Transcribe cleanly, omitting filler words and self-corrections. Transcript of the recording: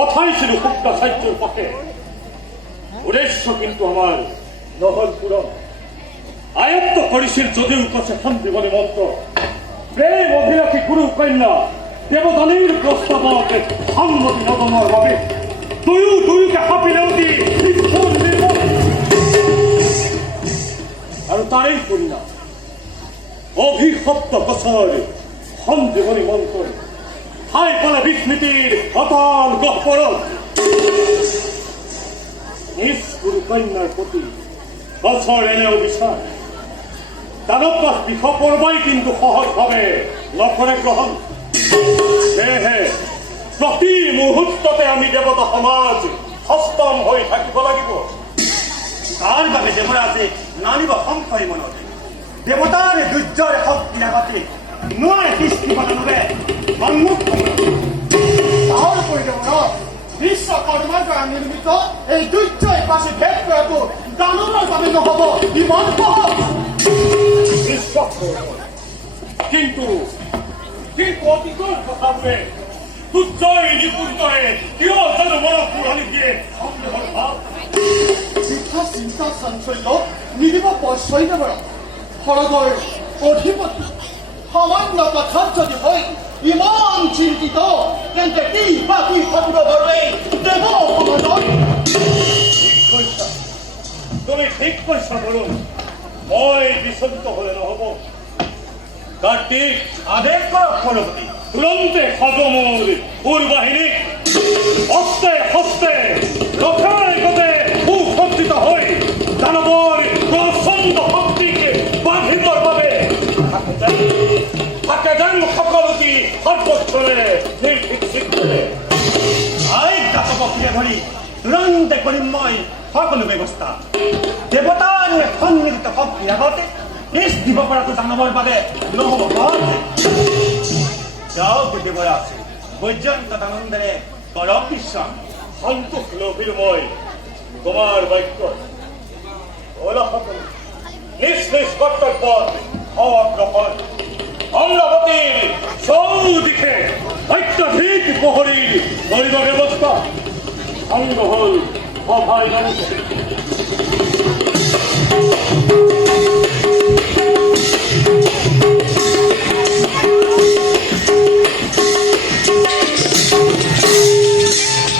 কথাই ছিল হুক্কা সাহিত্যের পক্ষে। উদ্দেশ্য কিন্তু আমার নহল পূরণ। আয়ত্ত করিছিল যদিও কাছে শান্তি বলে মন্ত্র, প্রেম অভিলাষী গুরু কন্যা দেবদানীর প্রস্তাবকে সম্মতি নদমার ভাবে দুয়োকে হাঁপিলেও দি আৰু তাৰেই কন্যা অভিশপ্ত বছর সঞ্জীবনী মন্ত্র ঠাই পালে বিস্মৃতির অতল গহ্বর। নিজ গুরু কন্যার প্রতি বছর এনেও বিচার দানববাস বিষ করবাই কিন্তু সহজভাৱে নকৰে গ্ৰহণ। সেয়েহে প্ৰতি মুহূৰ্ততে আমি দেৱতা সমাজ সষ্টম হৈ থাকিব লাগিব। তাৰ বাবে দেৱৰাজে নানিব সংশয় মনতে দেৱতাৰ দুৰ্যৰ শক্তি আগতে নোৱাৰে সৃষ্টি বনাবে সন্মুখ তাৰ উপৰি দেৱৰাজ বিশ্বকৰ্মাৰ দ্বাৰা নিৰ্মিত এই দুৰ্যয় পাছে ভেদ কৰাটো দানৱৰ বাবে নহ'ব, ইমান সহজ। কিন্তু কিন্তু অতীতৰ কথাবোৰে দুৰ্জয় নিপুণৰে কিয় জানো মনত পুৰণি দিয়ে সন্দেহৰ ভাৱ। শিক্ষা চিন্তা চাঞ্চল্য নিদিব পশ্চয় দেৱৰা শৰদৰ অধিপতি সামান্য কথাত যদি হয় ইমান চিন্তিত তেন্তে কি বা কি ভাবিব পাৰোঁ দেৱ সমাজত। তুমি ঠিক কৈছা বৰুণ, মই বিচলিত হলে নহব। কাৰ্তিক আদেশ কৰক সৰপতি। তুৰন্তে সজমূল পূৰ্বাহিনী হস্তে হস্তে ৰখাই গতে সুসজ্জিত হৈ দানৱৰ প্ৰচণ্ড শক্তিক বান্ধিবৰ বাবে থাকে যেন সকলোটি সৰ্বস্বৰে নিৰ্ভীক কৰে। আই দাসপক্ষে ধৰি তুৰন্তে কৰিম মই সকলো ব্যৱস্থা। দেৱতাৰ সন্মিলিত শক্তিৰ আগতে নিজ দিব পৰাটো দানৱৰ বাবে নহ'ব সহজে। যাওক দেৱৰাজ বৈজয়ন্ত আনন্দেৰে কৰক বিশ্বাস। সন্তোষ লভিৰ মই তোমাৰ বাক্য সকলো নিজ নিজ কৰ্তব্যত অগ্ৰসৰ। অমৰাৱতীৰ চৌদিশে অত্যাধিক প্ৰহৰীৰ কৰিব ব্যৱস্থা। সংগ হল সভাই মানুহ